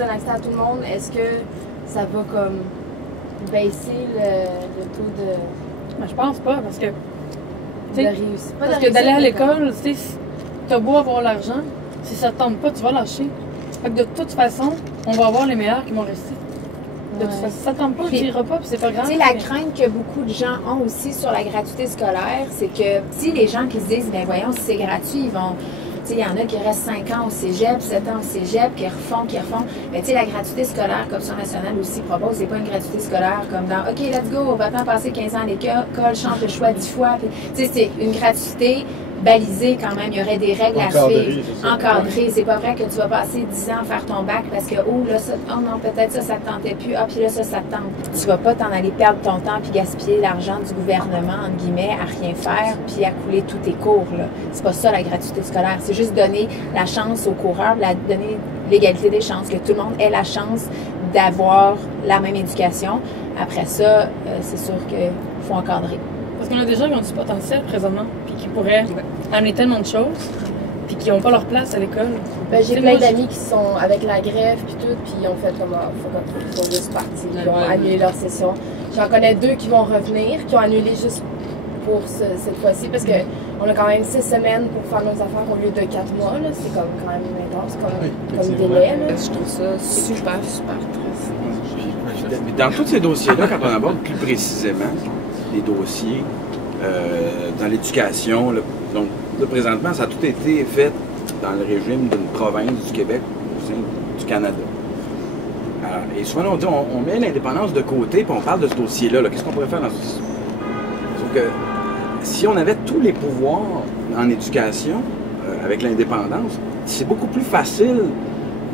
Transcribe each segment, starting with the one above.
donnes accès à tout le monde, est-ce que ça va comme baisser le taux de... Mais je pense pas, parce que... de réussite? Parce que d'aller à l'école, tu sais, t'as beau avoir l'argent, si ça te tente pas, tu vas lâcher. Fait que de toute façon, on va avoir les meilleurs qui vont rester. De toute façon, si ça te tente pas, tu n'iras pas, puis c'est pas grave. Tu sais, la crainte que beaucoup de gens ont aussi sur la gratuité scolaire, c'est que si les gens qui se disent, bien voyons, si c'est gratuit, ils vont... Tu sais, il y en a qui restent 5 ans au cégep, 7 ans au cégep, qui refont. Mais tu sais, la gratuité scolaire, comme Commission nationale aussi propose, c'est pas une gratuité scolaire comme dans OK, let's go, va-t'en passer 15 ans à l'école, change de choix 10 fois. Tu sais, c'est une gratuité balisée quand même. Il y aurait des règles à suivre. Encadrées. C'est pas vrai que tu vas passer 10 ans à faire ton bac parce que, oh, là, ça, oh non, peut-être ça te tentait plus. Ah, puis là, ça te tente. Tu vas pas t'en aller perdre ton temps puis gaspiller l'argent du gouvernement, entre guillemets, à rien faire puis à couler tous tes cours, là. C'est pas ça, la gratuité scolaire. C'est juste donner la chance aux coureurs, donner l'égalité des chances, que tout le monde ait la chance d'avoir la même éducation. Après ça, c'est sûr qu'il faut encadrer. Parce qu'on a des gens qui ont du potentiel présentement, puis qui pourraient amener tellement de choses, puis qui n'ont pas leur place à l'école. Ben, j'ai plein d'amis qui sont avec la grève puis tout, puis ils ont fait comme ils sont juste partis, ils ont annulé leur session. J'en connais 2 qui vont revenir, qui ont annulé juste pour cette fois-ci, parce que on a quand même 6 semaines pour faire nos affaires au lieu de 4 mois. C'est comme quand même intense comme délai. Là. Je trouve ça super triste. Dans tous ces dossiers-là, quand on aborde plus précisément les dossiers dans l'éducation, donc là, présentement, ça a tout été fait dans le régime d'une province du Québec au sein du Canada. Alors, et souvent, on dit on met l'indépendance de côté, puis on parle de ce dossier-là. Qu'est-ce qu'on pourrait faire dans ce dossier? Sauf que si on avait tous les pouvoirs en éducation, avec l'indépendance, c'est beaucoup plus facile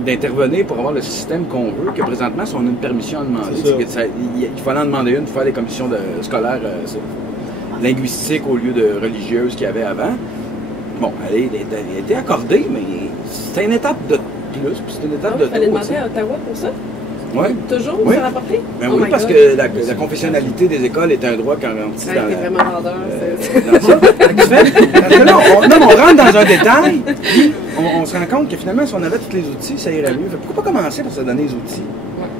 d'intervenir pour avoir le système qu'on veut que présentement, si on a une permission à demander. Il fallait en demander une pour faire des commissions scolaires linguistiques au lieu de religieuses qu'il y avait avant. Bon, elle a été accordée, mais c'était une étape de plus, puis c'était une étape de Il fallait demander à Ottawa pour ça? Oui. Toujours vous rapporté? Ben oui, parce que la confessionnalité des écoles est un droit garanti. T'es vraiment vendeur. On rentre dans un détail, puis on se rend compte que finalement, si on avait tous les outils, ça irait mieux. Pourquoi pas commencer par se donner les outils?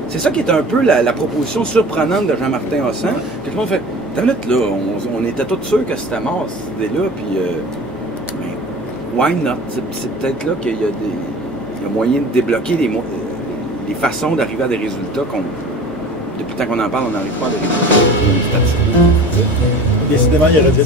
C'est ça qui est un peu la proposition surprenante de Jean-Martin Hossan. Que tout le monde fait, t'as vu là, on était tous sûrs que c'était mort, cette idée-là, puis why not? C'est peut-être là qu'il y a moyen de débloquer les façons d'arriver à des résultats depuis le temps qu'on en parle, on n'arrive pas à des résultats. Décidément, il y aurait dit.